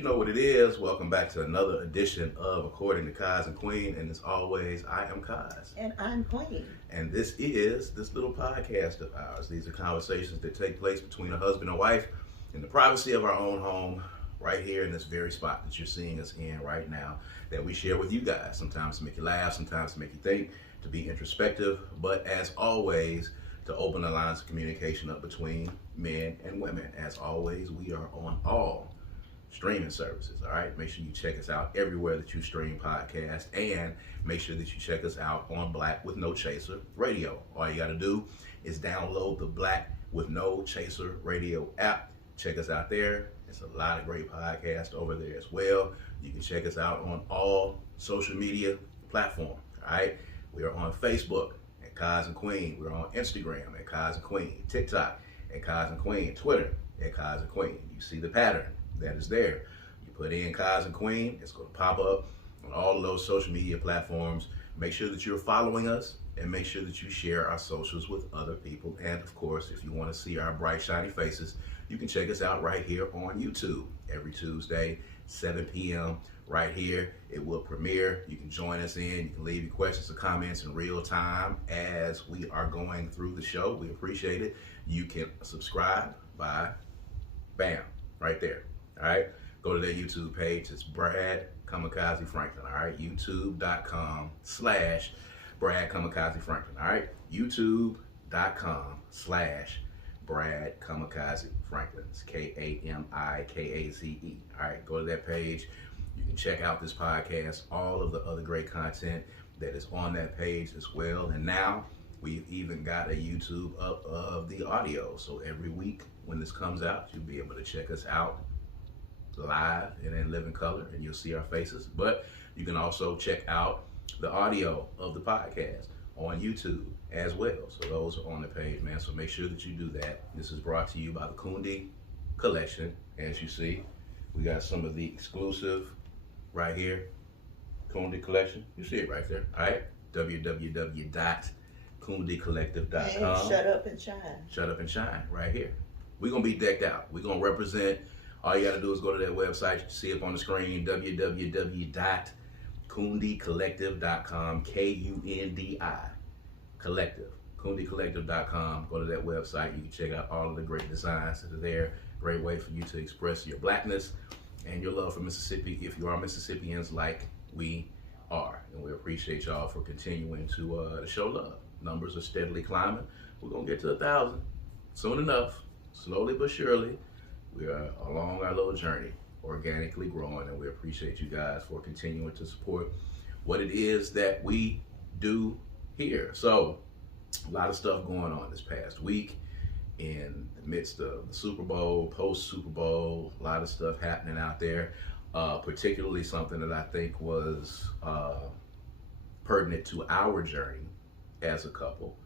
you know what it is. Welcome back to another edition of According to Kaz and Queen. And as always, I am Kaz. And I'm Queen. And this is this little podcast of ours. These are conversations that take place between a husband and wife in the privacy of our own home, right here in this very spot that you're seeing us in right now, that we share with you guys. Sometimes to make you laugh, sometimes to make you think, to be introspective, but as always, to open the lines of communication up between men and women. As always, we are on all streaming services. All right, make sure you check us out everywhere that you stream podcasts, and make sure that you check us out on Black with No Chaser Radio. All you got to do is download the Black with No Chaser Radio app. Check us out there. It's a lot of great podcasts over there as well. You can check us out on all social media platforms. All right, we are on Facebook at Kaz and Queen. We're on Instagram at Kaz and Queen, TikTok at Kaz and Queen, Twitter at Kaz and Queen. You see the pattern that is there. You put in Kaz and Queen, it's going to pop up on all of those social media platforms. Make sure that you're following us, and make sure that you share our socials with other people. And of course, if you want to see our bright, shiny faces, you can check us out right here on YouTube every Tuesday, 7 p.m. right here. It will premiere. You can join us in. You can leave your questions or comments in real time as we are going through the show. We appreciate it. You can subscribe by bam, right there. All right, go to their YouTube page. It's Brad Kamikaze Franklin. All right, youtube.com/Brad Kamikaze Franklin. All right, youtube.com/Brad Kamikaze Franklin. It's Kamikaze. All right, go to that page. You can check out this podcast, all of the other great content that is on that page as well. And now we've even got a YouTube up of the audio. So every week when this comes out, you'll be able to check us out live and in living color, and you'll see our faces. But you can also check out the audio of the podcast on YouTube as well. So those are on the page, man. So make sure that you do that. This is brought to you by the Kundi Collection. As you see, we got some of the exclusive right here, Kundi Collection. You see it right there. All right, www.kundicollective.com. And shut up and shine. Shut up and shine right here. We're going to be decked out. We're going to represent. All you got to do is go to that website. You see it on the screen, www.kundicollective.com, Kundi Collective, kundicollective.com. Go to that website. You can check out all of the great designs that are there. Great way for you to express your blackness and your love for Mississippi if you are Mississippians like we are. And we appreciate y'all for continuing to show love. Numbers are steadily climbing. We're going to get to 1,000 soon enough, slowly but surely. We are along our little journey, organically growing, and we appreciate you guys for continuing to support what it is that we do here. So, a lot of stuff going on this past week in the midst of the Super Bowl, post-Super Bowl, a lot of stuff happening out there, particularly something that I think was pertinent to our journey as a couple.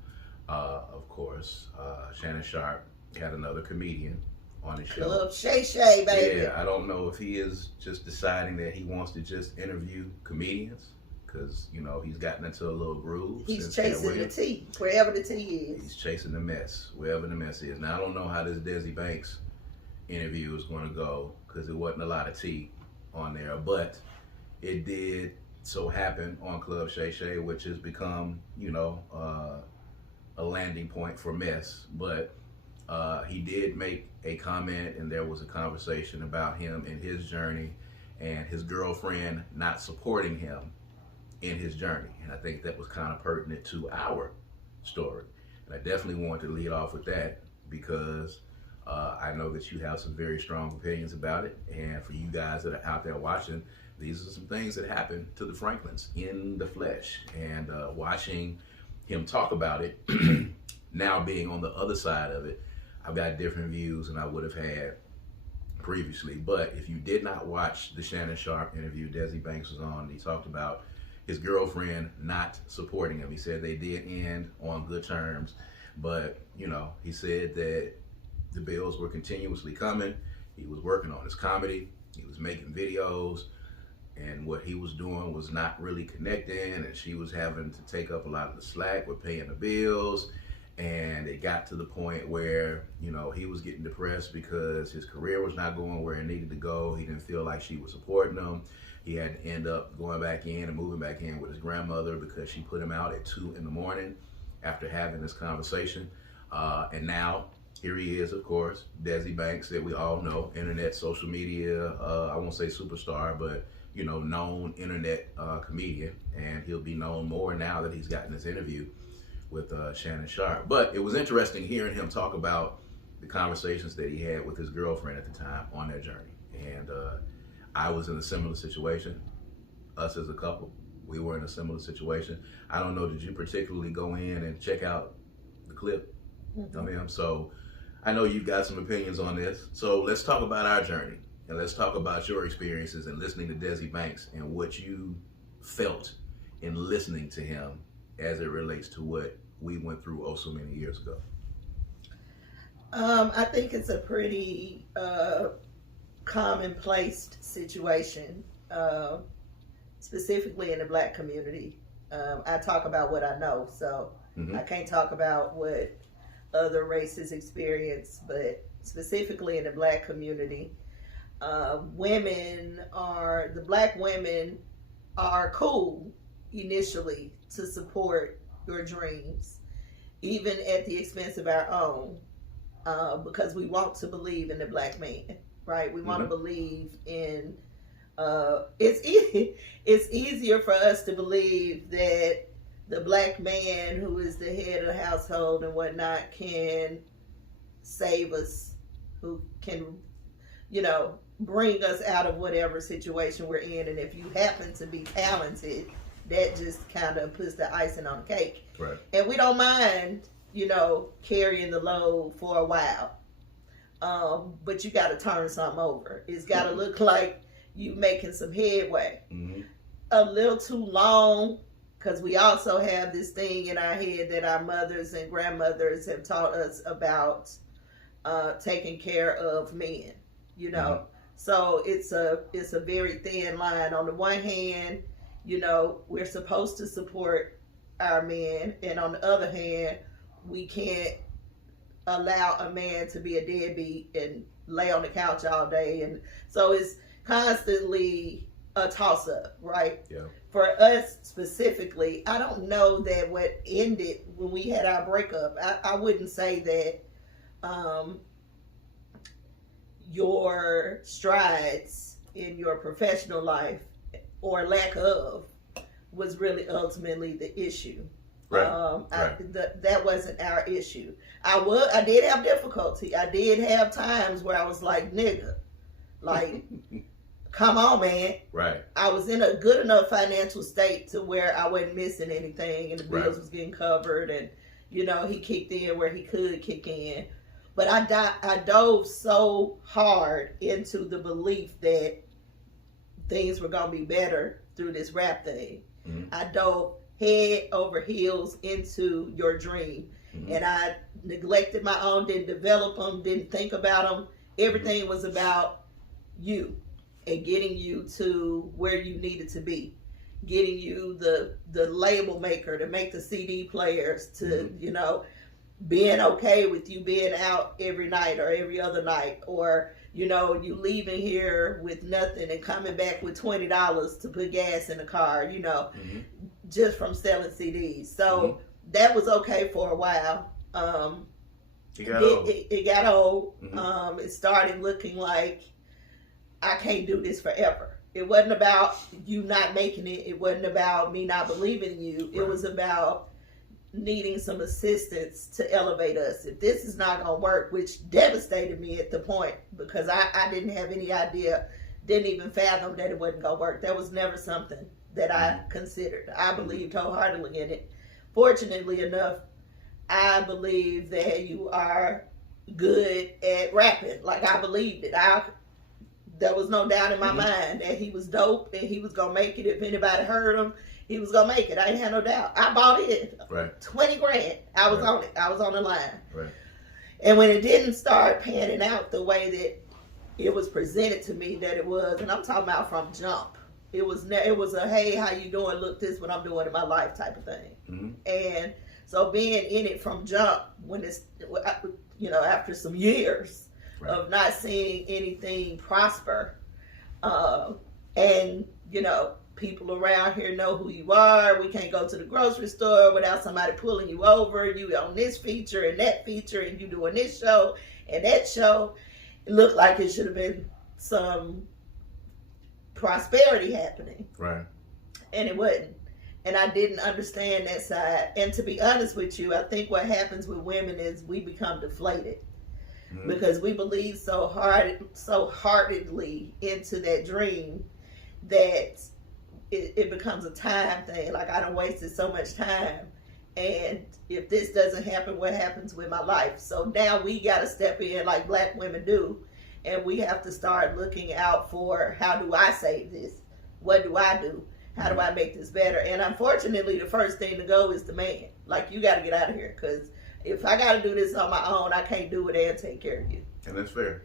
Of course, Shannon Sharp had another comedian on his show. Club Shay Shay, baby. Yeah, I don't know if he is just deciding that he wants to just interview comedians, because, you know, he's gotten into a little groove. He's chasing the tea, wherever the tea is. He's chasing the mess, wherever the mess is. Now, I don't know how this Desi Banks interview is going to go, because there wasn't a lot of tea on there, but it did so happen on Club Shay Shay, which has become, you know, a landing point for mess. But he did make a comment, and there was a conversation about him and his journey and his girlfriend not supporting him in his journey. And I think that was kind of pertinent to our story. And I definitely wanted to lead off with that because I know that you have some very strong opinions about it. And for you guys that are out there watching, these are some things that happened to the Franklins in the flesh. And watching him talk about it, now being on the other side of it, I've got different views than I would have had previously. But if you did not watch the Shannon Sharp interview, Desi Banks was on. He talked about his girlfriend not supporting him. He said they did end on good terms, but, you know, he said that the bills were continuously coming. He was working on his comedy. He was making videos, and what he was doing was not really connecting, and she was having to take up a lot of the slack with paying the bills. And it got to the point where, you know, he was getting depressed because his career was not going where it needed to go. He didn't feel like she was supporting him. He had to end up going back in and moving back in with his grandmother because she put him out at 2 a.m. after having this conversation. And now here he is, of course, Desi Banks, that we all know, internet, social media, I won't say superstar, but, you know, known internet comedian. And he'll be known more now that he's gotten this interview with Shannon Sharp. But it was interesting hearing him talk about the conversations that he had with his girlfriend at the time on their journey. And I was in a similar situation. Us as a couple, we were in a similar situation. I don't know, did you particularly go in and check out the clip? Mm-hmm. I mean, so I know you've got some opinions on this. So let's talk about our journey. And let's talk about your experiences in listening to Desi Banks and what you felt in listening to him as it relates to what we went through so many years ago. I think it's a pretty commonplace situation, specifically in the Black community. I talk about what I know, so I can't talk about what other races experience, but specifically in the Black community, the Black women are cool initially to support your dreams, even at the expense of our own, because we want to believe in the Black man, right? We want to believe in, it's easier for us to believe that the Black man who is the head of the household and whatnot can save us, who can, you know, bring us out of whatever situation we're in. And if you happen to be talented, that just kind of puts the icing on the cake. Right. And we don't mind, you know, carrying the load for a while. But you got to turn something over. It's got to look like you making some headway. A little too long, because we also have this thing in our head that our mothers and grandmothers have taught us about taking care of men, you know. So it's a very thin line. On the one hand, you know, we're supposed to support our men, and on the other hand, we can't allow a man to be a deadbeat and lay on the couch all day. And so it's constantly a toss-up, right? Yeah. For us specifically, I don't know that what ended when we had our breakup, I wouldn't say that your strides in your professional life or lack of was really ultimately the issue. Right. That wasn't our issue. I did have difficulty. I did have times where I was like, nigga, like, come on, man. Right. I was in a good enough financial state to where I wasn't missing anything, and the bills was getting covered, and, you know, he kicked in where he could kick in. But I dove so hard into the belief that things were going to be better through this rap thing. I dove head over heels into your dream. And I neglected my own, didn't develop them, didn't think about them. Everything was about you and getting you to where you needed to be. Getting you the label maker to make the CD players, to, you know, being okay with you being out every night or every other night, or, you know, you leaving here with nothing and coming back with $20 to put gas in the car, you know, just from selling CDs. So that was okay for a while. It got old. It started looking like I can't do this forever. It wasn't about you not making it. It wasn't about me not believing in you. It was about needing some assistance to elevate us. If this is not going to work, which devastated me at the point, because I didn't have any idea, didn't even fathom that it wasn't going to work. That was never something that I considered. I believed wholeheartedly in it. Fortunately enough, I believe that you are good at rapping. Like, I believed it. There was no doubt in my mind that he was dope and he was going to make it. If anybody heard him, he was going to make it. I didn't have no doubt. I bought it. Right. 20 grand. I was on it. I was on the line. Right. And when it didn't start panning out the way that it was presented to me that it was, and I'm talking about from jump, it was a, hey, how you doing? Look, this is what I'm doing in my life type of thing. And So being in it from jump, when it's, after some years of not seeing anything prosper, and people around here know who you are. We can't go to the grocery store without somebody pulling you over. You on this feature and that feature, and you doing this show and that show. It looked like it should have been some prosperity happening. Right. And it wasn't. And I didn't understand that side. And to be honest with you, I think what happens with women is we become deflated. Mm-hmm. Because we believe so heartedly into that dream that it becomes a time thing. Like, I done wasted so much time, and if this doesn't happen, what happens with my life? So now we got to step in like Black women do, and we have to start looking out for, how do I save this? What do I do? How do I make this better? And unfortunately, the first thing to go is the man. Like, you got to get out of here, because if I got to do this on my own, I can't do it and take care of you. And that's fair.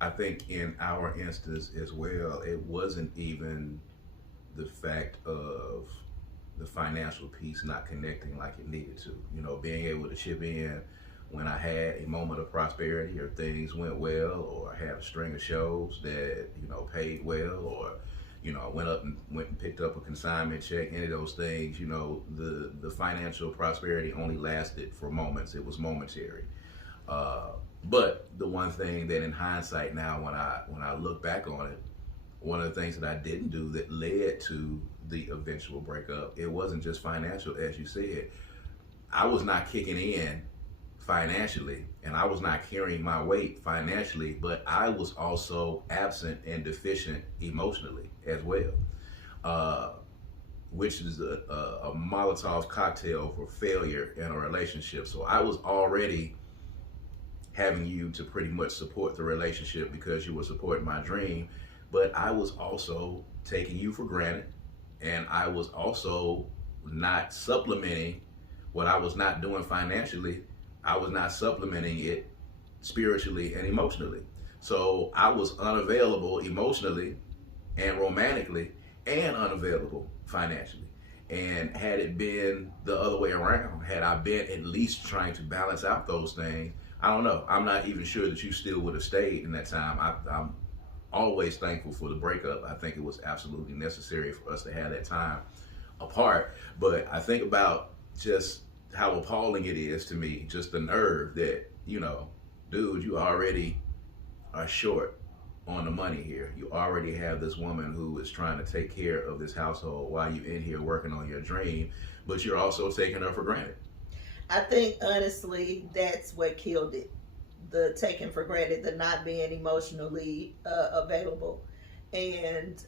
I think in our instance as well, it wasn't even the fact of the financial piece not connecting like it needed to. Being able to chip in when I had a moment of prosperity, or things went well, or I had a string of shows that, paid well, or, went and picked up a consignment check, any of those things. The financial prosperity only lasted for moments. It was momentary. But the one thing that in hindsight now, when I look back on it, one of the things that I didn't do that led to the eventual breakup, it wasn't just financial, as you said. I was not kicking in financially, and I was not carrying my weight financially, but I was also absent and deficient emotionally as well, which is a Molotov cocktail for failure in a relationship. So I was already having you to pretty much support the relationship because you were supporting my dream, but I was also taking you for granted, and I was also not supplementing what I was not doing financially. I was not supplementing it spiritually and emotionally. So I was unavailable emotionally and romantically, and unavailable financially. And had it been the other way around, had I been at least trying to balance out those things, I don't know. I'm not even sure that you still would have stayed in that time. I'm always thankful for the breakup. I think it was absolutely necessary for us to have that time apart. But I think about just how appalling it is to me, just the nerve that, dude, you already are short on the money here. You already have this woman who is trying to take care of this household while you're in here working on your dream, but you're also taking her for granted. I think, honestly, that's what killed it. The taking for granted, the not being emotionally available. And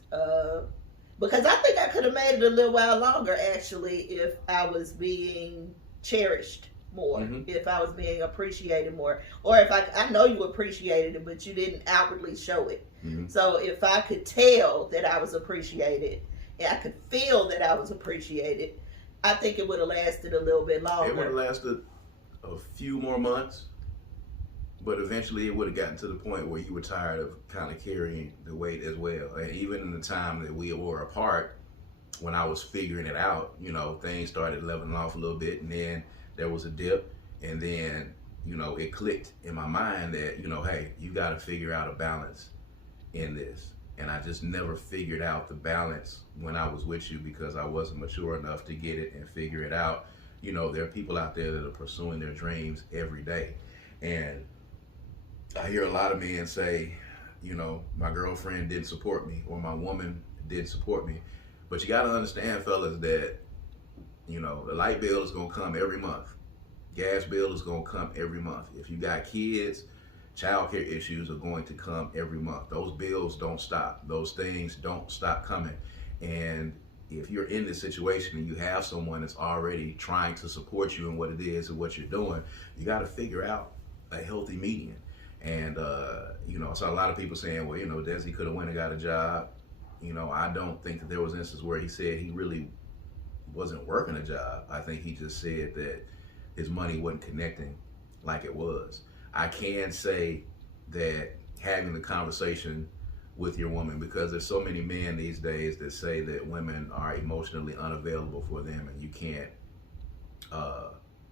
because I think I could have made it a little while longer, actually, if I was being cherished more, mm-hmm. if I was being appreciated more, or if I know you appreciated it, but you didn't outwardly show it. Mm-hmm. So if I could tell that I was appreciated, and I could feel that I was appreciated, I think it would have lasted a little bit longer. It would have lasted a few more months, but eventually it would have gotten to the point where you were tired of kind of carrying the weight as well. And even in the time that we were apart, when I was figuring it out, things started leveling off a little bit, and then there was a dip, and then, it clicked in my mind that, hey, you got to figure out a balance in this. And I just never figured out the balance when I was with you because I wasn't mature enough to get it and figure it out. There are people out there that are pursuing their dreams every day. And I hear a lot of men say, my girlfriend didn't support me, or my woman didn't support me. But you got to understand, fellas, that, the light bill is going to come every month. Gas bill is going to come every month. If you got kids, childcare issues are going to come every month. Those bills don't stop. Those things don't stop coming. And if you're in this situation and you have someone that's already trying to support you in what it is and what you're doing, you got to figure out a healthy median. And, I saw a lot of people saying, well, Desi could have went and got a job. I don't think that there was an instance where he said he really wasn't working a job. I think he just said that his money wasn't connecting like it was. I can say that having the conversation with your woman, because there's so many men these days that say that women are emotionally unavailable for them and you can't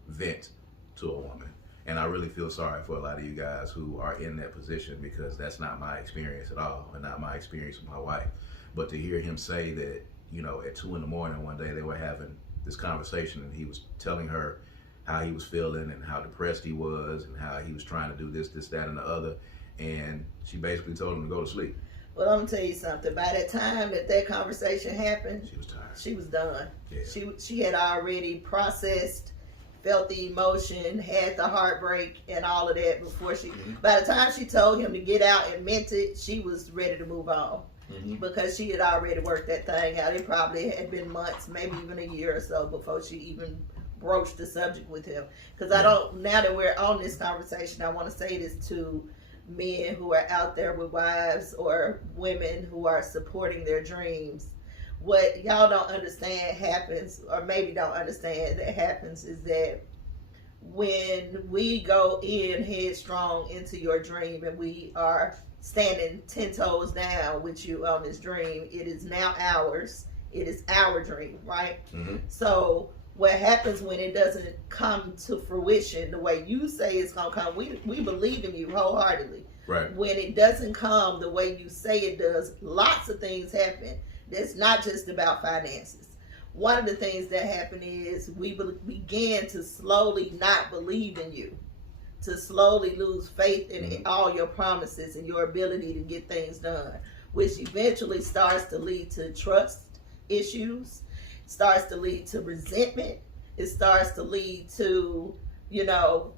vent to a woman. And I really feel sorry for a lot of you guys who are in that position, because that's not my experience at all, and not my experience with my wife. But to hear him say that, you know, at 2 a.m. one day they were having this conversation and he was telling her how he was feeling and how depressed he was and how he was trying to do this, that, and the other. And she basically told him to go to sleep. Well, I'm gonna tell you something. By the time that conversation happened, She was tired. she was done. Yeah. She had already processed, felt the emotion, had the heartbreak, and all of that before she. Mm-hmm. By the time she told him to get out and meant it, she was ready to move on. Mm-hmm. Because she had already worked that thing out. It probably had been months, maybe even a year or so before she even broached the subject with him. Because I don't. Now that we're on this conversation, I want to say this to men who are out there with wives or women who are supporting their dreams. What y'all don't understand happens, or maybe don't understand that happens, is that when we go in headstrong into your dream and we are standing 10 toes down with you on this dream, it is now ours. It is our dream, right? Mm-hmm. So what happens when it doesn't come to fruition the way you say it's going to come, we believe in you wholeheartedly. Right. When it doesn't come the way you say it does, lots of things happen. That's not just about finances. One of the things that happened is we began to slowly not believe in you, to slowly lose faith in all your promises and your ability to get things done, which eventually starts to lead to trust issues, starts to lead to resentment. It starts to lead to, you know,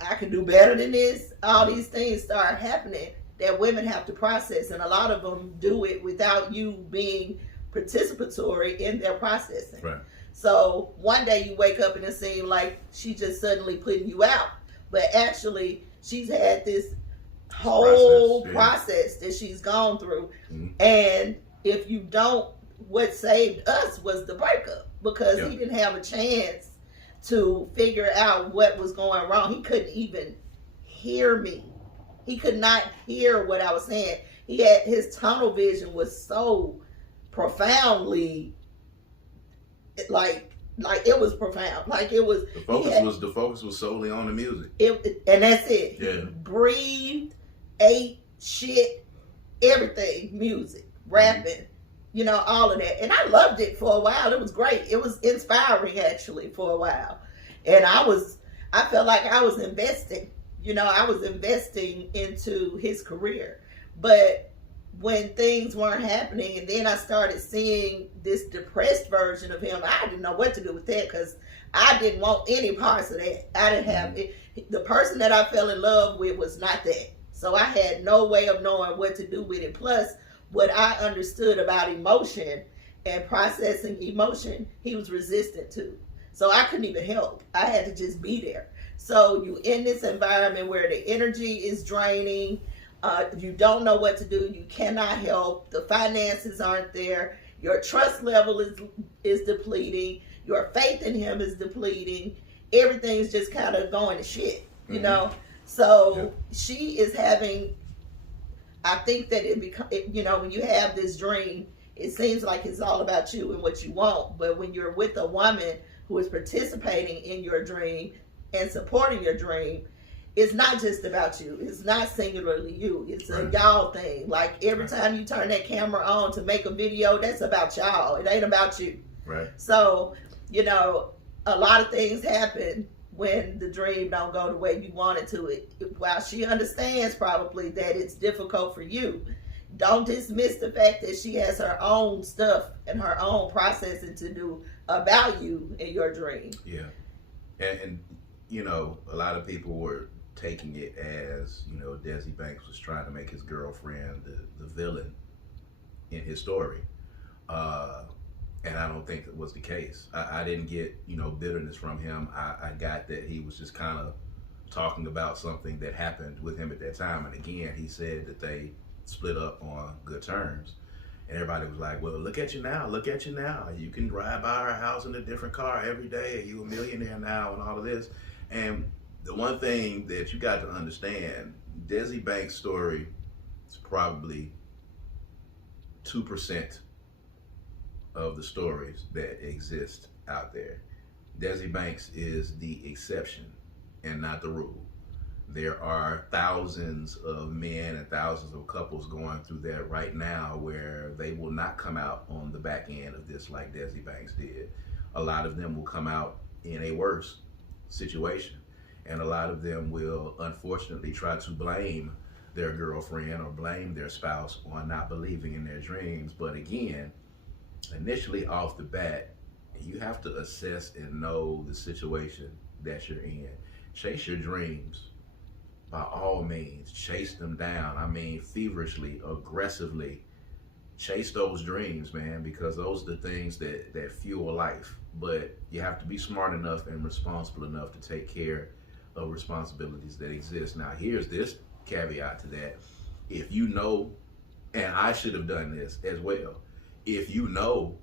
I can do better than this. All these things start happening that women have to process, and a lot of them do it without you being participatory in their processing. Right. So one day you wake up and it seems like she's just suddenly putting you out, but actually she's had this whole process that she's gone through. Mm-hmm. And if you don't, what saved us was the breakup, because he didn't have a chance to figure out what was going wrong. He couldn't even hear me. He could not hear what I was saying. He had, his tunnel vision was so profoundly, like it was profound. Like it was. The focus was solely on the music. And that's it. Yeah. Breathed, ate, shit, everything, music, rapping, you know, all of that. And I loved it for a while. It was great. It was inspiring actually for a while. And I felt like I was investing. You know, I was investing into his career. But when things weren't happening, and then I started seeing this depressed version of him, I didn't know what to do with that, because I didn't want any parts of that. I didn't have it. The person that I fell in love with was not that. So I had no way of knowing what to do with it. Plus, what I understood about emotion and processing emotion, he was resistant to. So I couldn't even help. I had to just be there. So you in this environment where the energy is draining, you don't know what to do, you cannot help, the finances aren't there, your trust level is depleting, your faith in him is depleting, everything's just kind of going to shit, you know? So she is having, I think that you know, when you have this dream, it seems like it's all about you and what you want. But when you're with a woman who is participating in your dream and supporting your dream, it's not just about you. It's not singularly you. It's a y'all thing. Like every time you turn that camera on to make a video, that's about y'all. It ain't about you. Right. So, you know, a lot of things happen when the dream don't go the way you want it to. While she understands probably that it's difficult for you, don't dismiss the fact that she has her own stuff and her own processing to do about you and your dream. Yeah. And you know, a lot of people were taking it as, you know, Desi Banks was trying to make his girlfriend the villain in his story. And I don't think that was the case. I didn't get, you know, bitterness from him. I got that he was just kind of talking about something that happened with him at that time. And again, he said that they split up on good terms. And everybody was like, well, look at you now. Look at you now. You can drive by our house in a different car every day. You a millionaire now and all of this. And the one thing that you got to understand, Desi Banks' story is probably 2% of the stories that exist out there. Desi Banks is the exception and not the rule. There are thousands of men and thousands of couples going through that right now where they will not come out on the back end of this like Desi Banks did. A lot of them will come out in a worse situation. And a lot of them will unfortunately try to blame their girlfriend or blame their spouse on not believing in their dreams. But again, initially off the bat, you have to assess and know the situation that you're in. Chase your dreams. By all means, chase them down. I mean, feverishly, aggressively, chase those dreams, man, because those are the things that fuel life. But you have to be smart enough and responsible enough to take care of responsibilities that exist. Now, here's this caveat to that. If you know, and I should have done this as well, if you know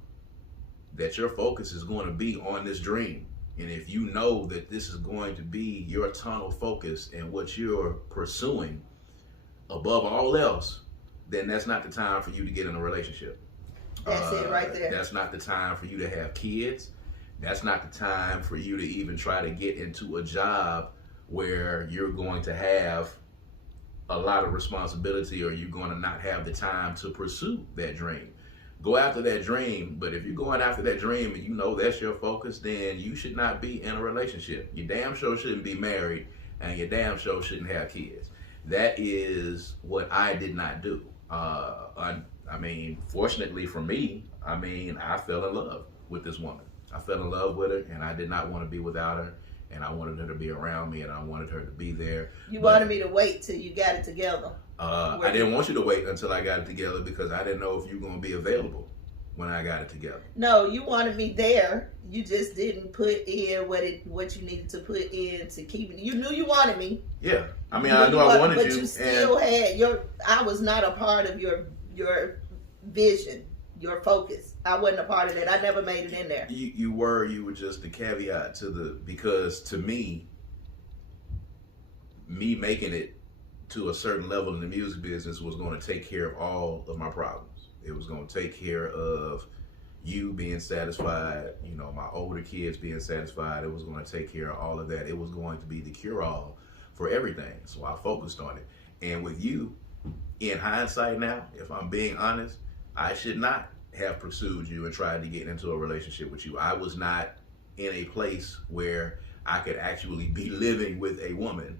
that your focus is going to be on this dream, and if you know that this is going to be your tunnel focus and what you're pursuing above all else, then that's not the time for you to get in a relationship. That's it right there. That's not the time for you to have kids. That's not the time for you to even try to get into a job where you're going to have a lot of responsibility or you're going to not have the time to pursue that dream. Go after that dream, but if you're going after that dream and you know that's your focus, then you should not be in a relationship. You damn sure shouldn't be married, and you damn sure shouldn't have kids. That is what I did not do. I mean, fortunately for me, I fell in love with this woman. I fell in love with her, and I did not want to be without her, and I wanted her to be around me, and I wanted her to be there. You wanted me to wait till you got it together. I didn't want you to wait until I got it together because I didn't know if you were going to be available when I got it together. No, you wanted me there. You just didn't put in what you needed to put in to keep it. You knew you wanted me. Yeah, I mean, I knew I wanted you. But you still had I was not a part of your vision, your focus. I wasn't a part of that. I never made it in there. You were just the caveat because to me making it to a certain level in the music business was going to take care of all of my problems. It was going to take care of you being satisfied, my older kids being satisfied. It was going to take care of all of that. It was going to be the cure-all for everything. So I focused on it. And with you, in hindsight now, if I'm being honest, I should not have pursued you and tried to get into a relationship with you. I was not in a place where I could actually be living with a woman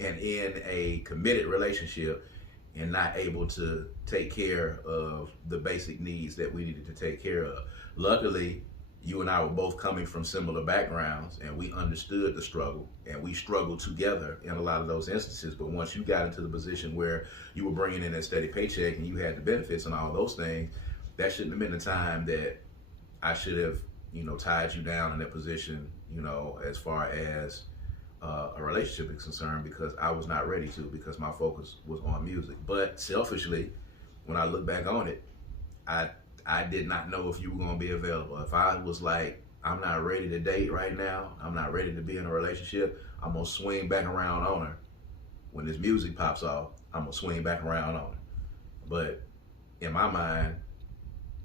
and in a committed relationship and not able to take care of the basic needs that we needed to take care of. Luckily, you and I were both coming from similar backgrounds and we understood the struggle and we struggled together in a lot of those instances. But once you got into the position where you were bringing in a steady paycheck and you had the benefits and all those things, that shouldn't have been the time that I should have, tied you down in that position, as far as a relationship is concerned, because I was not ready to, because my focus was on music. But selfishly, when I look back on it, I did not know if you were going to be available. If I was like, I'm not ready to date right now, I'm not ready to be in a relationship, I'm going to swing back around on her. When this music pops off, I'm going to swing back around on her. But in my mind,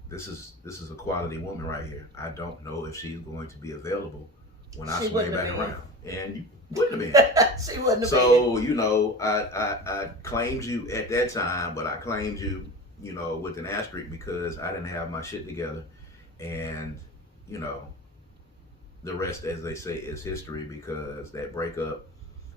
this is a quality woman right here. I don't know if she's going to be available when I swing back around. And you wouldn't have been. She wouldn't have been. So, I claimed you at that time, but I claimed you, with an asterisk because I didn't have my shit together. And, the rest, as they say, is history, because that breakup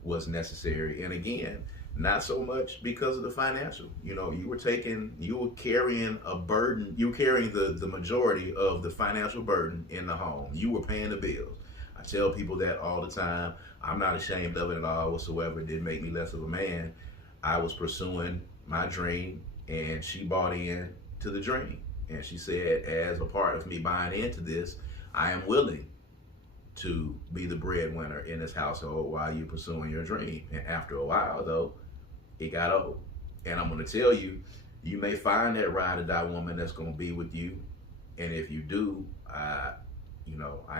was necessary. And again, not so much because of the financial. You were carrying a burden. You were carrying the majority of the financial burden in the home. You were paying the bills. I tell people that all the time. I'm not ashamed of it at all whatsoever. It didn't make me less of a man. I was pursuing my dream, and she bought in to the dream. And she said, as a part of me buying into this, I am willing to be the breadwinner in this household while you're pursuing your dream. And after a while, though, it got old. And I'm going to tell you, you may find that ride or die woman that's going to be with you. And if you do, I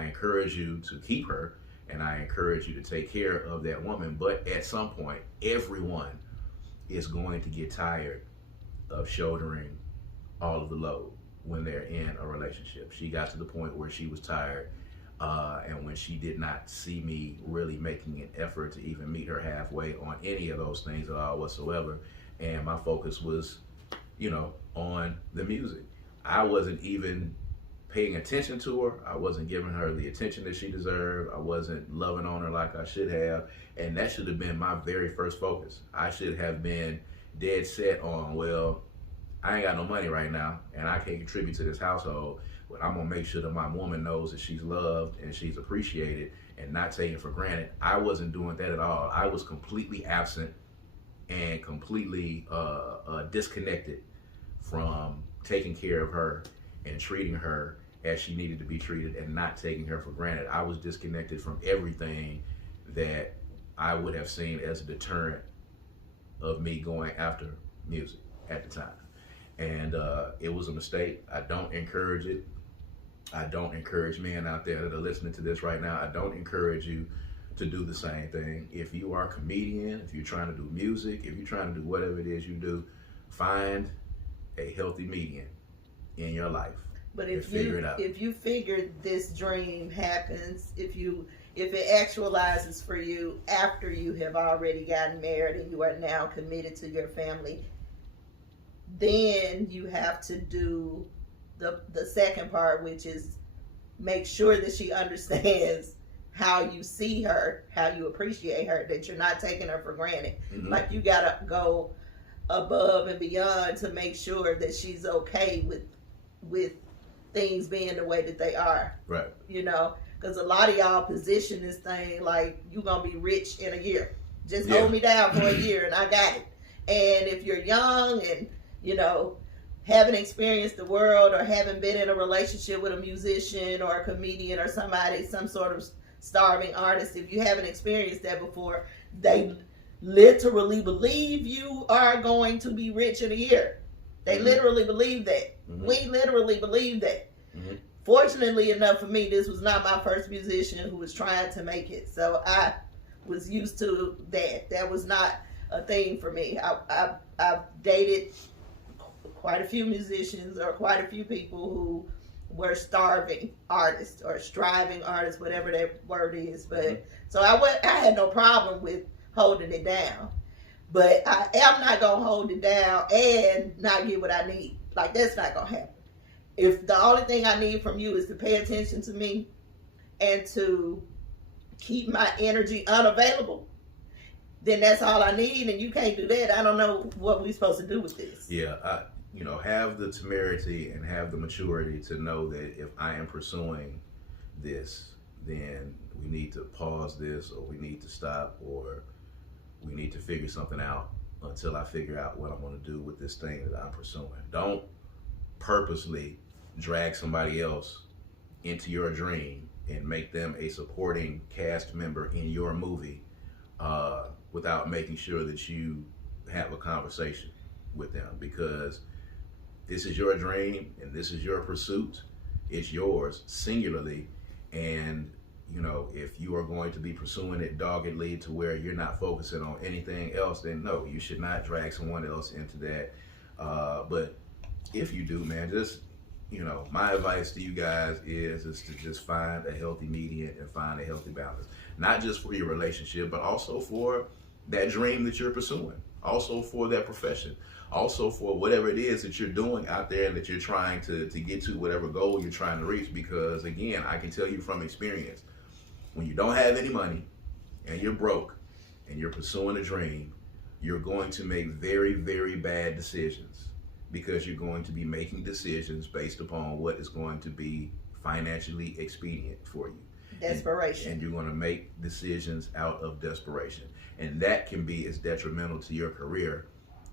encourage you to keep her, and I encourage you to take care of that woman. But at some point, everyone is going to get tired of shouldering all of the load when they're in a relationship. She got to the point where she was tired, and when she did not see me really making an effort to even meet her halfway on any of those things at all whatsoever, and my focus was, on the music. I wasn't even paying attention to her. I wasn't giving her the attention that she deserved. I wasn't loving on her like I should have, and that should have been my very first focus. I should have been dead set on, well, I ain't got no money right now, and I can't contribute to this household, but I'm gonna make sure that my woman knows that she's loved and she's appreciated and not taken for granted. I wasn't doing that at all. I was completely absent and completely disconnected from taking care of her and treating her as she needed to be treated and not taking her for granted. I was disconnected from everything that I would have seen as a deterrent of me going after music at the time. And it was a mistake. I don't encourage it. I don't encourage men out there that are listening to this right now. I don't encourage you to do the same thing. If you are a comedian, if you're trying to do music, if you're trying to do whatever it is you do, find a healthy median in your life. But if you figure this dream happens, if it actualizes for you after you have already gotten married and you are now committed to your family, then you have to do the second part, which is make sure that she understands how you see her, how you appreciate her, that you're not taking her for granted. Mm-hmm. Like, you gotta go above and beyond to make sure that she's okay with things being the way that they are. Right. Because a lot of y'all position this thing like you're gonna be rich in a year. Just hold me down for a year and I got it. And if you're young and haven't experienced the world or haven't been in a relationship with a musician or a comedian or somebody, some sort of starving artist, if you haven't experienced that before, they literally believe you are going to be rich in a year. They literally believe that. Mm-hmm. We literally believe that. Mm-hmm. Fortunately enough for me, this was not my first musician who was trying to make it. So I was used to that. That was not a thing for me. I've dated quite a few musicians or quite a few people who were starving artists or striving artists, whatever that word is. But so I had no problem with holding it down. But I am not going to hold it down and not get what I need. Like, that's not going to happen. If the only thing I need from you is to pay attention to me and to keep my energy unavailable, then that's all I need, and you can't do that. I don't know what we're supposed to do with this. Yeah, have the temerity and have the maturity to know that if I am pursuing this, then we need to pause this, or we need to stop, or we need to figure something out until I figure out what I'm going to do with this thing that I'm pursuing. Don't purposely drag somebody else into your dream and make them a supporting cast member in your movie without making sure that you have a conversation with them, because this is your dream and this is your pursuit. It's yours singularly, and if you are going to be pursuing it doggedly to where you're not focusing on anything else, then no, you should not drag someone else into that. But if you do, man, just, my advice to you guys is to just find a healthy median and find a healthy balance. Not just for your relationship, but also for that dream that you're pursuing. Also for that profession. Also for whatever it is that you're doing out there and that you're trying to get to, whatever goal you're trying to reach. Because again, I can tell you from experience, when you don't have any money and you're broke and you're pursuing a dream, you're going to make very, very bad decisions, because you're going to be making decisions based upon what is going to be financially expedient for you. Desperation. And you're going to make decisions out of desperation. And that can be as detrimental to your career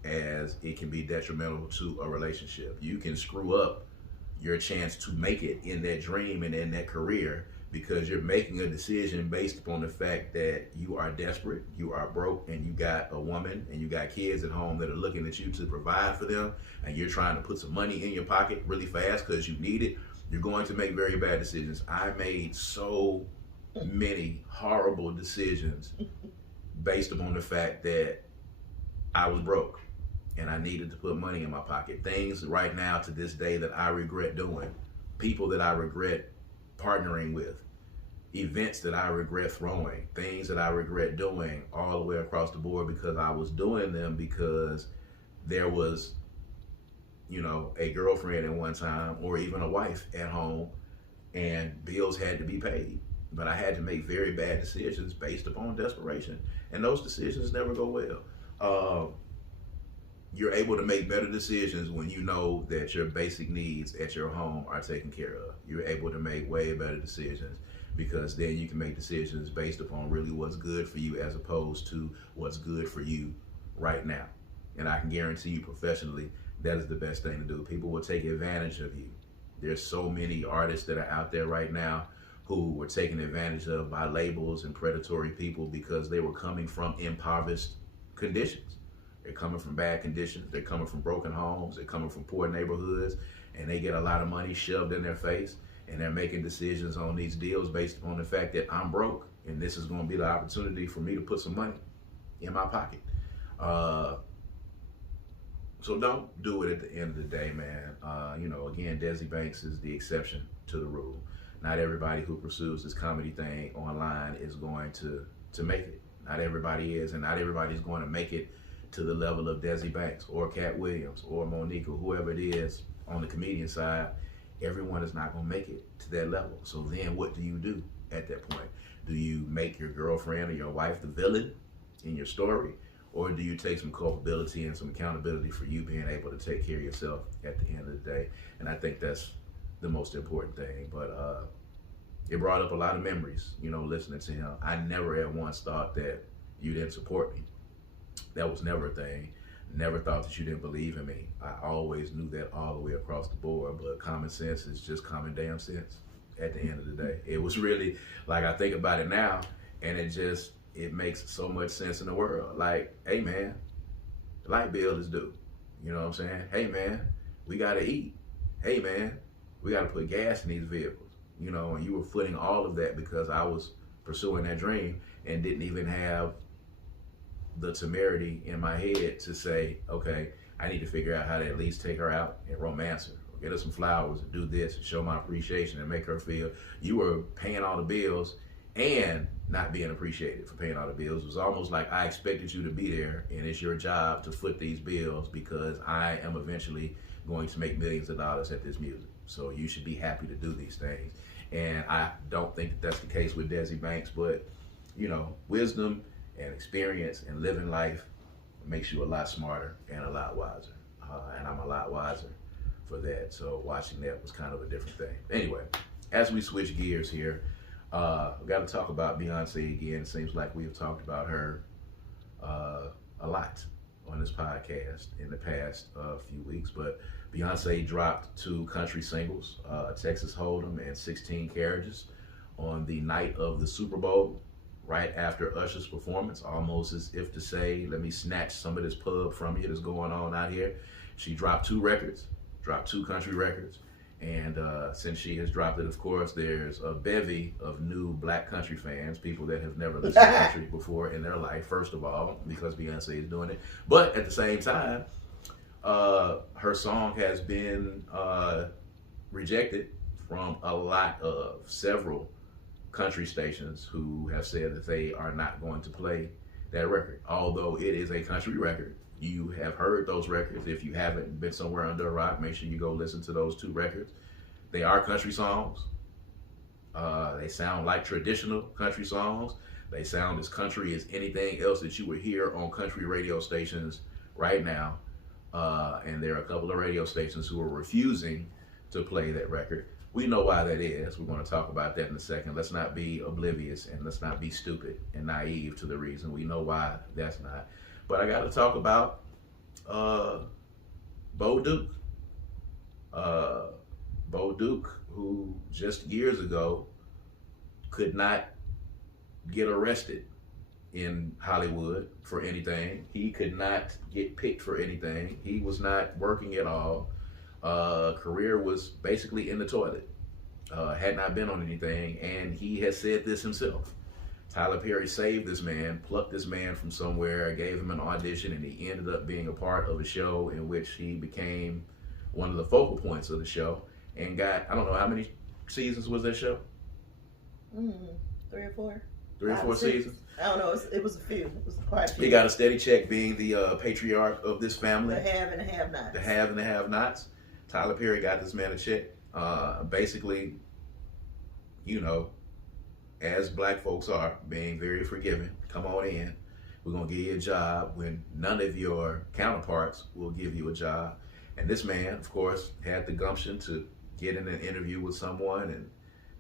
as it can be detrimental to a relationship. You can screw up your chance to make it in that dream and in that career because you're making a decision based upon the fact that you are desperate, you are broke, and you got a woman and you got kids at home that are looking at you to provide for them, and you're trying to put some money in your pocket really fast because you need it. You're going to make very bad decisions. I made so many horrible decisions based upon the fact that I was broke and I needed to put money in my pocket. Things right now to this day that I regret doing, people that I regret partnering with, events that I regret throwing, things that I regret doing all the way across the board because I was doing them because there was, you know, a girlfriend at one time or even a wife at home and bills had to be paid. But I had to make very bad decisions based upon desperation. And those decisions never go well. You're able to make better decisions when you know that your basic needs at your home are taken care of. You're able to make way better decisions because then you can make decisions based upon really what's good for you as opposed to what's good for you right now. And I can guarantee you professionally, that is the best thing to do. People will take advantage of you. There's so many artists that are out there right now who were taken advantage of by labels and predatory people because they were coming from impoverished conditions. They're coming from bad conditions. They're coming from broken homes. They're coming from poor neighborhoods, and they get a lot of money shoved in their face, and they're making decisions on these deals based upon the fact that I'm broke, and this is going to be the opportunity for me to put some money in my pocket. So don't do it at the end of the day, man. You know, again, Desi Banks is the exception to the rule. Not everybody who pursues this comedy thing online is going to make it. Not everybody is, and not everybody's going to make it to the level of Desi Banks or Cat Williams or Monique or whoever it is on the comedian side. Everyone is not going to make it to that level. So then what do you do at that point? Do you make your girlfriend or your wife the villain in your story? Or do you take some culpability and some accountability for you being able to take care of yourself at the end of the day? And I think that's the most important thing. But it brought up a lot of memories, you know, listening to him. I never at once thought that you didn't support me. That was never a thing. Never thought that you didn't believe in me. I always knew that all the way across the board, but common sense is just common damn sense at the end of the day. It was really, like, I think about it now, and it makes so much sense in the world. Like, hey man, the light bill is due. You know what I'm saying? Hey man, we gotta eat. Hey man, we gotta put gas in these vehicles. You know, and you were footing all of that because I was pursuing that dream and didn't even have the temerity in my head to say, okay, I need to figure out how to at least take her out and romance her, or get her some flowers and do this and show my appreciation and make her feel. You were paying all the bills and not being appreciated for paying all the bills. It was almost like I expected you to be there and it's your job to foot these bills because I am eventually going to make millions of dollars at this music. So you should be happy to do these things. And I don't think that that's the case with Desi Banks, but you know, wisdom and experience and living life makes you a lot smarter and a lot wiser. And I'm a lot wiser for that. So watching that was kind of a different thing. Anyway, as we switch gears here, we got to talk about Beyonce again. It seems like we've talked about her a lot on this podcast in the past few weeks, but Beyonce dropped 2 country singles, Texas Hold'em and 16 Carriages, on the night of the Super Bowl, right after Usher's performance, almost as if to say, let me snatch some of this pub from you that's going on out here. She dropped 2 records, dropped 2 country records, and since she has dropped it, of course, there's a bevy of new black country fans, people that have never listened to country before in their life, first of all, because Beyonce is doing it. But at the same time, her song has been rejected from several country stations who have said that they are not going to play that record. Although it is a country record, you have heard those records. If you haven't been somewhere under a rock, make sure you go listen to those 2 records. They are country songs. They sound like traditional country songs. They sound as country as anything else that you would hear on country radio stations right now. And there are a couple of radio stations who are refusing to play that record. We know why that is. We're going to talk about that in a second. Let's not be oblivious and let's not be stupid and naive to the reason. We know why that's not. But I got to talk about Bo Duke. Bo Duke, who just years ago could not get arrested in Hollywood for anything. He could not get picked for anything. He was not working at all. Career was basically in the toilet. Had not been on anything, and he has said this himself Tyler Perry saved this man, plucked this man from somewhere, gave him an audition, and he ended up being a part of a show in which he became one of the focal points of the show and got, I don't know, how many seasons was that show? 3 or 4. 3 or 4 seasons? I don't know. It was a few. It was quite a few. He got a steady check being the patriarch of this family. The have and the have-nots. The have and the have-nots. Tyler Perry got this man a check. Basically, you know, as black folks are, being very forgiving. Come on in. We're going to give you a job when none of your counterparts will give you a job. And this man, of course, had the gumption to get in an interview with someone, and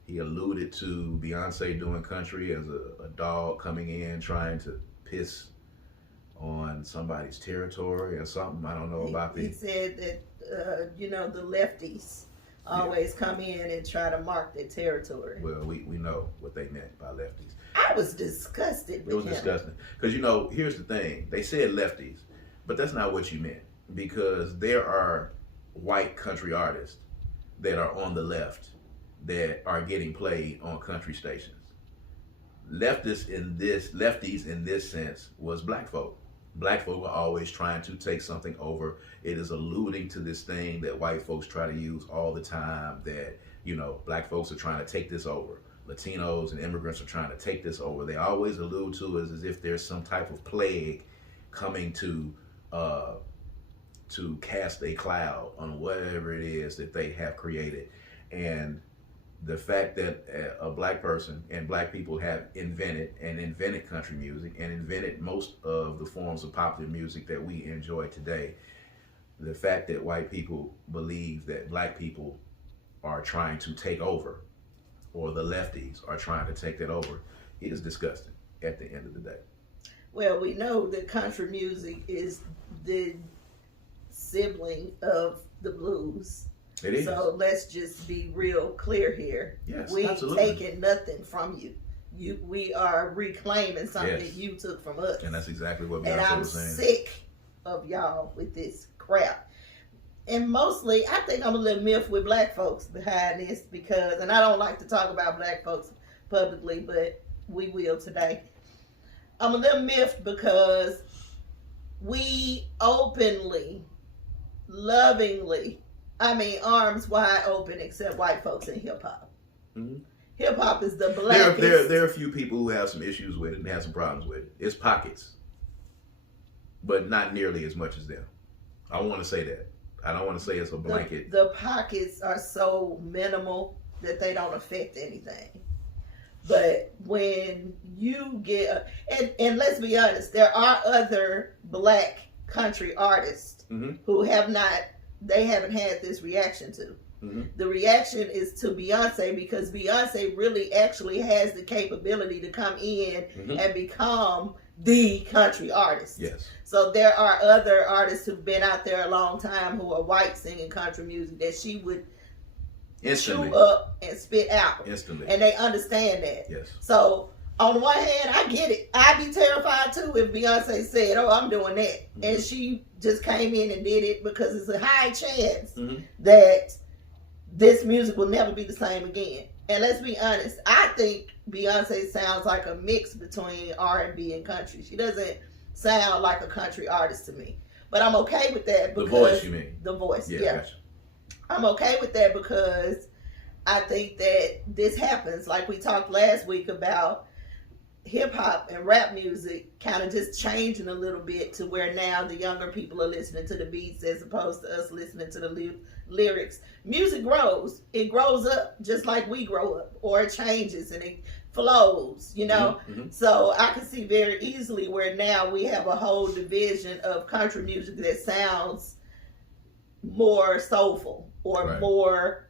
he alluded to Beyonce doing country as a dog coming in trying to piss on somebody's territory or something. I don't know about He said that, you know, the lefties always come in and try to mark their territory. Well, we know what they meant by lefties. I was disgusted with It was disgusting. Because, you know, here's the thing. They said lefties, but that's not what you meant. Because there are white country artists that are on the left that are getting played on country stations. Lefties in this sense was black folk. Black folk are always trying to take something over. It is alluding to this thing that white folks try to use all the time, that, you know, black folks are trying to take this over. Latinos and immigrants are trying to take this over. They always allude to it as if there's some type of plague coming to cast a cloud on whatever it is that they have created. And the fact that a black person and black people have invented country music and invented most of the forms of popular music that we enjoy today, the fact that white people believe that black people are trying to take over, or the lefties are trying to take that over, is disgusting at the end of the day. Well, we know that country music is the sibling of the blues. It is. So let's just be real clear here. Yes, we ain't absolutely. taking nothing from you. We are reclaiming something you took from us. And that's exactly what and Beyonce I'm was saying. sick of y'all with this crap. And mostly, I think I'm a little miffed with black folks behind this because, and I don't like to talk about black folks publicly, but we will today. I'm a little miffed because we openly, lovingly, arms wide open, except white folks in hip hop. Mm-hmm. Hip hop is the blackest. There are a few people who have some issues with it and have some problems with it. It's pockets, but not nearly as much as them. I want to say that. I don't want to say it's a blanket. The pockets are so minimal that they don't affect anything. But when you get, and let's be honest, there are other black country artists who haven't had this reaction to. Mm-hmm. The reaction is to Beyonce because Beyonce really actually has the capability to come in and become the country artist. Yes. So there are other artists who've been out there a long time who are white singing country music that she would chew up and spit out. Instantly. And they understand that. Yes. So on the one hand, I get it. I'd be terrified too if Beyonce said, "Oh, I'm doing that," and she just came in and did it because it's a high chance that this music will never be the same again. And let's be honest, I think Beyonce sounds like a mix between R&B and country. She doesn't sound like a country artist to me, but I'm okay with that because the voice, you mean? The voice, yeah. Gotcha. I'm okay with that because I think that this happens. Like we talked last week about hip hop and rap music kind of just changing a little bit to where now the younger people are listening to the beats as opposed to us listening to the lyrics. Music grows. It grows up just like we grow up, or it changes and it flows, you know? So I can see very easily where now we have a whole division of country music that sounds more soulful or more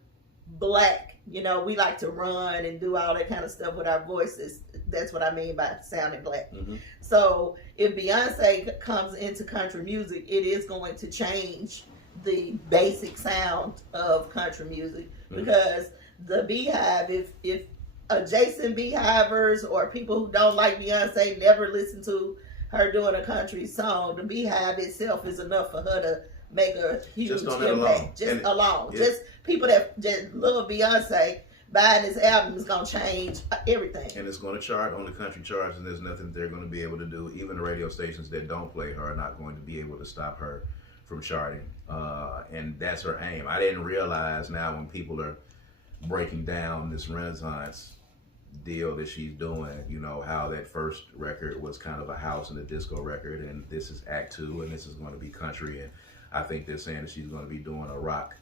black. You know, we like to run and do all that kind of stuff with our voices. That's what I mean by sounding black. So if Beyonce comes into country music, it is going to change the basic sound of country music because the Beehive, if adjacent Beehivers or people who don't like Beyonce never listen to her doing a country song, the Beehive itself is enough for her to make a huge impact. Just alone. Just people that just love Beyonce buying this album is gonna change everything. And it's going to chart on the country charts, and there's nothing they're going to be able to do. Even the radio stations that don't play her are not going to be able to stop her from charting. And that's her aim. I didn't realize now when people are breaking down this Renaissance deal that she's doing, you know, how that first record was kind of a house and a disco record, and this is Act 2, and this is going to be country, and I think they're saying that she's going to be doing a rock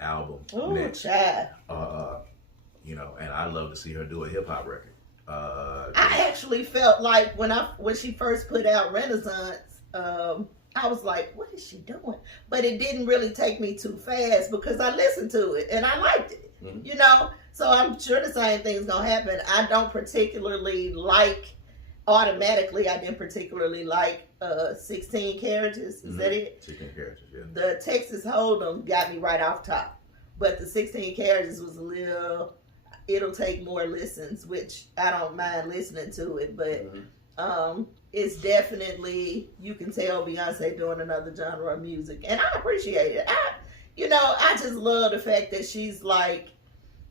album next. Chad. You know, and I'd love to see her do a hip hop record. I actually felt like when she first put out Renaissance, I was like, what is she doing? But it didn't really take me too fast because I listened to it and I liked it. You know, so I'm sure the same thing's gonna happen. I don't particularly like automatically. I didn't particularly like 16 Carriages. Is that it? 16 Carriages, yeah. The Texas Hold'em got me right off top, but the 16 Carriages was a little. It'll take more listens, which I don't mind listening to it, but it's definitely, you can tell Beyonce doing another genre of music, and I appreciate it. I just love the fact that she's like,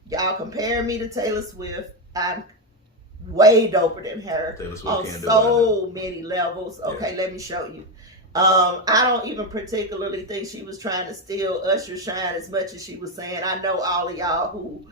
y'all compare me to Taylor Swift. I'm way doper than her on so many levels. Okay, let me show you. I don't even particularly think she was trying to steal Usher's shine as much as she was saying, I know all of y'all who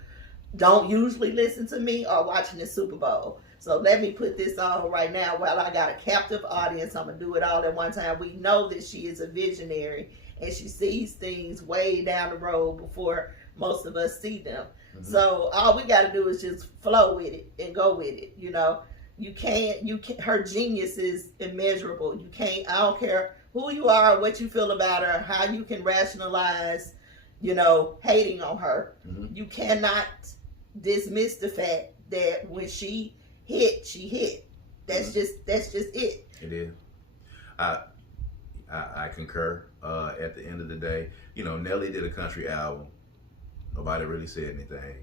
don't usually listen to me are watching the Super Bowl. So let me put this on right now while I got a captive audience. I'm going to do it all at one time. We know that she is a visionary and she sees things way down the road before most of us see them. So all we got to do is just flow with it and go with it. You know, you can't, her genius is immeasurable. You can't, I don't care who you are, what you feel about her, how you can rationalize, you know, hating on her. You cannot dismiss the fact that when she hit, she hit. That's just it. It is. I concur. At the end of the day, you know, Nelly did a country album. Nobody really said anything.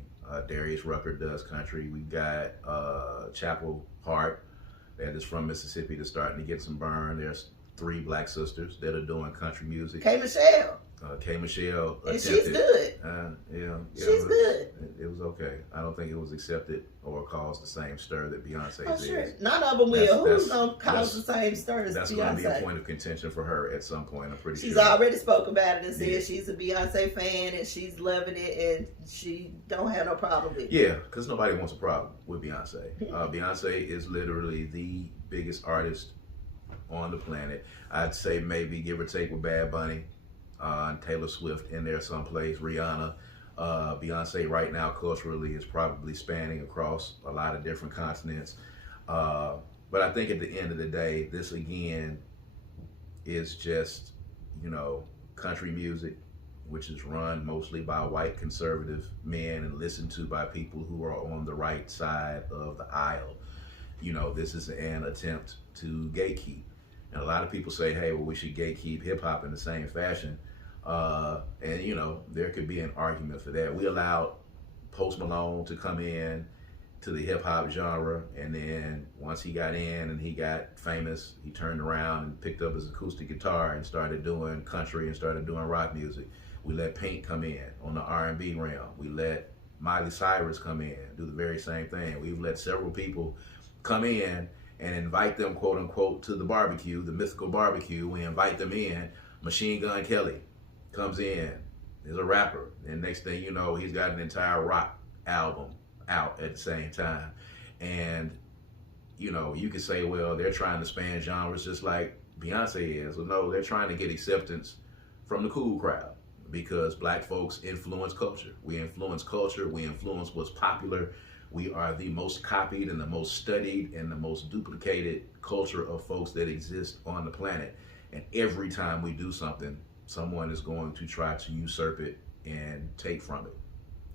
Darius Rucker does country. We got Chapel Hart that is from Mississippi that's starting to get some burn. There's 3 black sisters that are doing country music. K. Michelle. K. Michelle attempted. And she's good. She's good. It was okay. I don't think it was accepted or caused the same stir that Beyonce's sure. is. None of them will. Who's going to cause the same stir as Beyonce? That's going to be a point of contention for her at some point, I'm pretty she's sure. She's already spoken about it and said she's a Beyonce fan and she's loving it and she don't have no problem with it. Yeah, because nobody wants a problem with Beyonce. Beyonce is literally the biggest artist on the planet. I'd say maybe give or take with Bad Bunny. And Taylor Swift in there someplace, Rihanna. Beyonce right now culturally is probably spanning across a lot of different continents. But I think at the end of the day, this again is just, you know, country music, which is run mostly by white conservative men and listened to by people who are on the right side of the aisle. You know, this is an attempt to gatekeep. And a lot of people say, hey, well, we should gatekeep hip hop in the same fashion. And, you know, there could be an argument for that. We allowed Post Malone to come in to the hip hop genre. And then once he got in and he got famous, he turned around and picked up his acoustic guitar and started doing country and started doing rock music. We let Pink come in on the R&B realm. We let Miley Cyrus come in, do the very same thing. We've let several people come in and invite them, quote unquote, to the barbecue, the mythical barbecue. We invite them in. Machine Gun Kelly comes in, is a rapper, and next thing you know, he's got an entire rock album out at the same time. And, you know, you could say, well, they're trying to span genres just like Beyonce is. Well, no, they're trying to get acceptance from the cool crowd because black folks influence culture. We influence culture. We influence what's popular. We are the most copied and the most studied and the most duplicated culture of folks that exist on the planet. And every time we do something, someone is going to try to usurp it and take from it.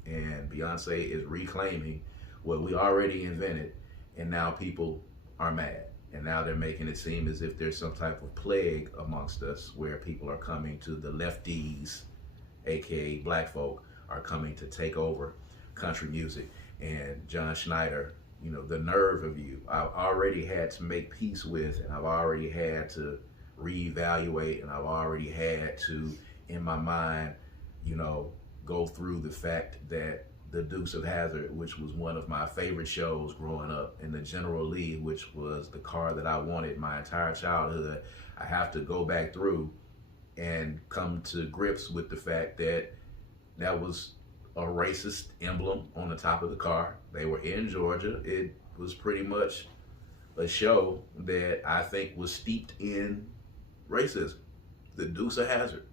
And Beyonce is reclaiming what we already invented, and now people are mad. And now they're making it seem as if there's some type of plague amongst us where people are coming to the lefties, aka black folk, are coming to take over country music. And John Schneider, you know, the nerve of you, I've already had to make peace with, and I've already had to reevaluate, and I've already had to, in my mind, you know, go through the fact that the Dukes of Hazzard, which was one of my favorite shows growing up, and the General Lee, which was the car that I wanted my entire childhood, I have to go back through and come to grips with the fact that that was a racist emblem on the top of the car. They were in Georgia. It was pretty much a show that I think was steeped in racism. The Dukes of Hazzard.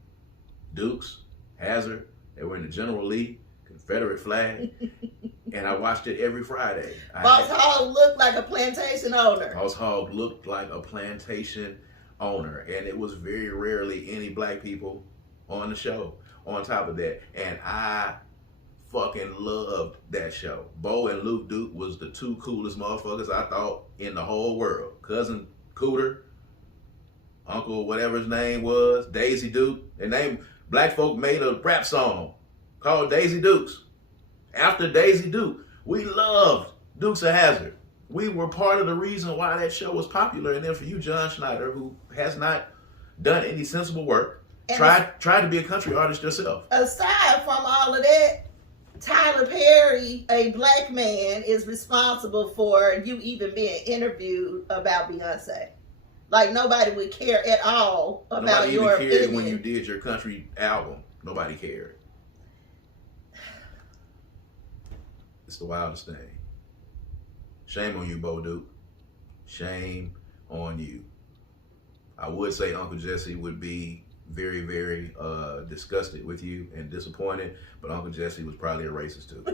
Dukes, Hazzard, they were in the General Lee, Confederate flag, and I watched it every Friday. Boss Hogg looked like a plantation owner. Boss Hogg looked like a plantation owner, and it was very rarely any black people on the show on top of that, and I fucking loved that show. Bo and Luke Duke was the two coolest motherfuckers I thought in the whole world. Cousin Cooter, Uncle whatever his name was, Daisy Duke. Their name, black folk made a rap song called Daisy Dukes. After Daisy Duke, we loved Dukes of Hazzard. We were part of the reason why that show was popular. And then for you, John Schneider, who has not done any sensible work, tried to be a country artist yourself. Aside from all of that, Tyler Perry, a black man, is responsible for you even being interviewed about Beyonce. Like, nobody would care at all about your opinion. Nobody even cared when you did your country album. Nobody cared. It's the wildest thing. Shame on you, Bo Duke. Shame on you. I would say Uncle Jesse would be very, very disgusted with you and disappointed, but Uncle Jesse was probably a racist too.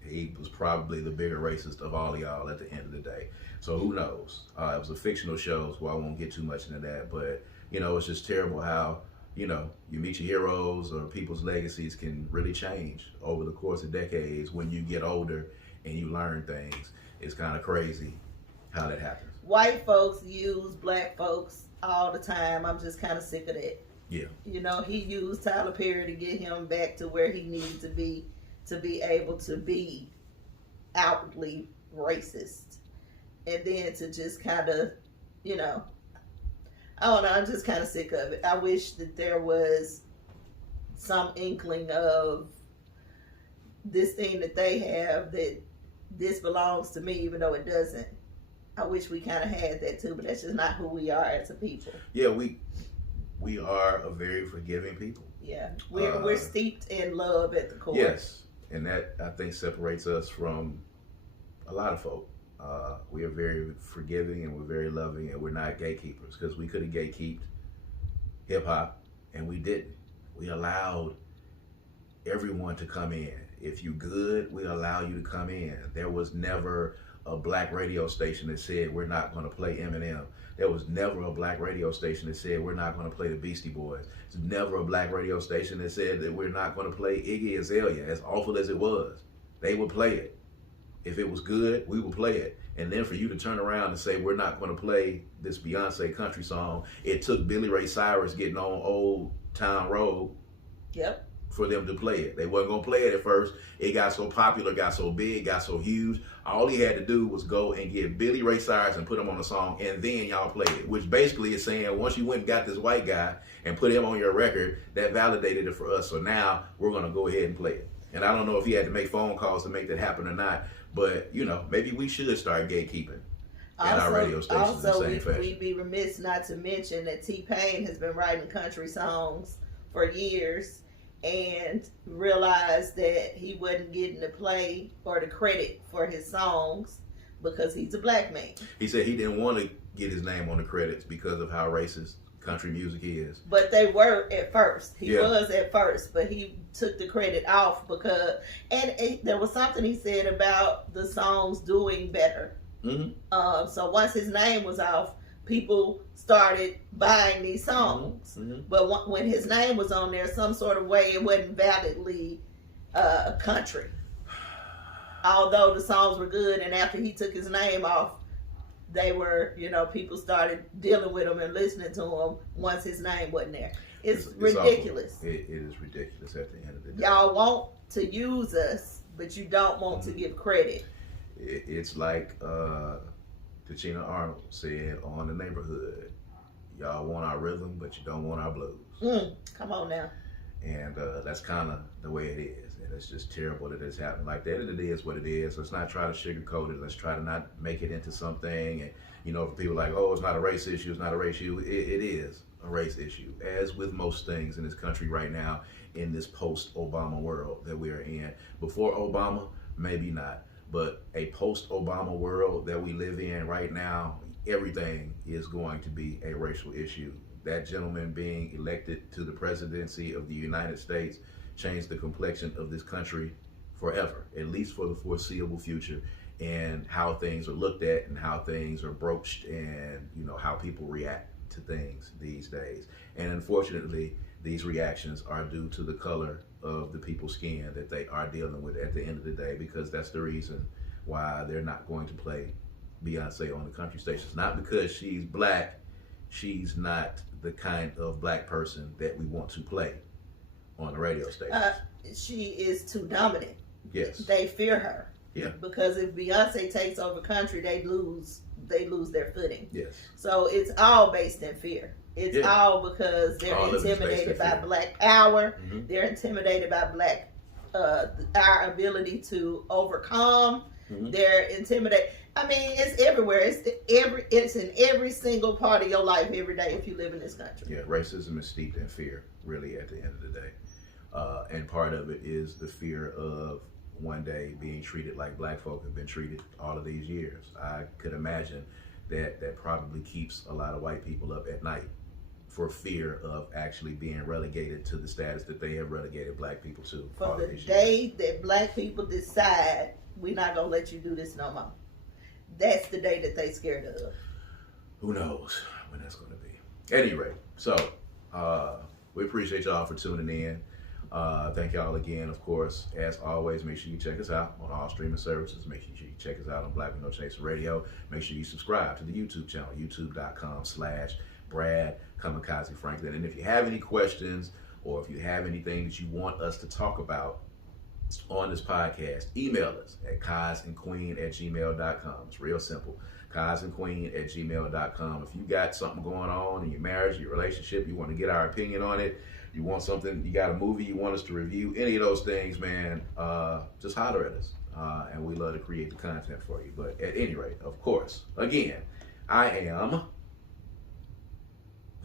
He was probably the bigger racist of all of y'all at the end of the day. So who knows? It was a fictional show, so I won't get too much into that. But, you know, it's just terrible how, you know, you meet your heroes or people's legacies can really change over the course of decades when you get older and you learn things. It's kind of crazy how that happens. White folks use black folks all the time. I'm just kind of sick of that. Yeah. You know, he used Tyler Perry to get him back to where he needed to be able to be outwardly racist. And then to just kind of, you know, I don't know, I'm just kind of sick of it. I wish that there was some inkling of this thing that they have, that this belongs to me, even though it doesn't. I wish we kind of had that too, but that's just not who we are as a people. Yeah, we are a very forgiving people. Yeah, we're steeped in love at the core. Yes, and that, I think, separates us from a lot of folk. We are very forgiving and we're very loving, and we're not gatekeepers, because we could have gatekeeped hip-hop and we didn't. We allowed everyone to come in. If you good, we allow you to come in. There was never a black radio station that said we're not going to play Eminem. There was never a black radio station that said we're not going to play the Beastie Boys. There's never a black radio station that said that we're not going to play Iggy Azalea. As awful as it was, they would play it. If it was good, we would play it. And then for you to turn around and say we're not going to play this Beyonce country song, it took Billy Ray Cyrus getting on Old Town Road. Yep. For them to play it. They wasn't going to play it at first. It got so popular, got so big, got so huge. All he had to do was go and get Billy Ray Cyrus and put him on a song, and then y'all played it. Which basically is saying once you went and got this white guy and put him on your record, that validated it for us. So now we're going to go ahead and play it. And I don't know if he had to make phone calls to make that happen or not, but, you know, maybe we should start gatekeeping at our radio stations in the same fashion. We'd be remiss not to mention that T-Pain has been writing country songs for years, and realized that he wasn't getting the play or the credit for his songs because he's a black man. He said he didn't want to get his name on the credits because of how racist country music is. But they were at first. He was at first, but he took the credit off because, and there was something he said about the songs doing better. Mm-hmm. So once his name was off, people started buying these songs. Mm-hmm. But when his name was on there, some sort of way, it wasn't validly country. Although the songs were good, and after he took his name off, they were, you know, people started dealing with him and listening to him once his name wasn't there. It's ridiculous. It is ridiculous at the end of the day. Y'all want to use us, but you don't want to give credit. It's like Tachina Arnold said on The Neighborhood, y'all want our rhythm, but you don't want our blues. Come on now. And that's kind of the way it is. And it's just terrible that it's happening like that. And it is what it is. Let's not try to sugarcoat it. Let's try to not make it into something. And, you know, for people like, oh, it's not a race issue. It's not a race issue. It is a race issue, as with most things in this country right now, in this post-Obama world that we are in. Before Obama, maybe not. But a post-Obama world that we live in right now, everything is going to be a racial issue. That gentleman being elected to the presidency of the United States changed the complexion of this country forever, at least for the foreseeable future, and how things are looked at and how things are broached and, you know, how people react to things these days. And unfortunately, these reactions are due to the color of the people's skin that they are dealing with at the end of the day, because that's the reason why they're not going to play Beyonce on the country stations. Not because she's black, she's not the kind of black person that we want to play on the radio stations. She is too dominant. Yes. They fear her. Yeah. Because if Beyonce takes over country, they lose their footing. Yes. So it's all based in fear. It's all because they're intimidated by black power. Mm-hmm. They're intimidated by black our ability to overcome. Mm-hmm. They're intimidated. I mean, it's everywhere. It's in every single part of your life every day if you live in this country. Yeah, racism is steeped in fear, really, at the end of the day. And part of it is the fear of one day being treated like black folk have been treated all of these years. I could imagine that probably keeps a lot of white people up at night, for fear of actually being relegated to the status that they have relegated black people to. For the day that black people decide, we're not going to let you do this no more. That's the day that they scared of. Who knows when that's going to be. At any rate, so we appreciate y'all for tuning in. Thank y'all again, of course. As always, make sure you check us out on all streaming services. Make sure you check us out on Black with No Chaser Radio. Make sure you subscribe to the YouTube channel, youtube.com/Brad Kamikaze Franklin. And if you have any questions, or if you have anything that you want us to talk about on this podcast, email us at kazandqueen@gmail.com. It's real simple. kazandqueen@gmail.com. If you got something going on in your marriage, your relationship, you want to get our opinion on it, you want something, you got a movie you want us to review, any of those things, man, just holler at us. And we love to create the content for you. But at any rate, of course, again, I am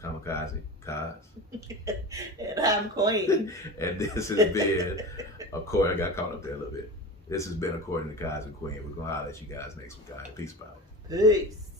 Kamikaze Kaz. And I'm Queen. And this has been, I got caught up there a little bit. This has been According to Kaz and Queen. We're going to holler at you guys next week. All right, peace out. Peace.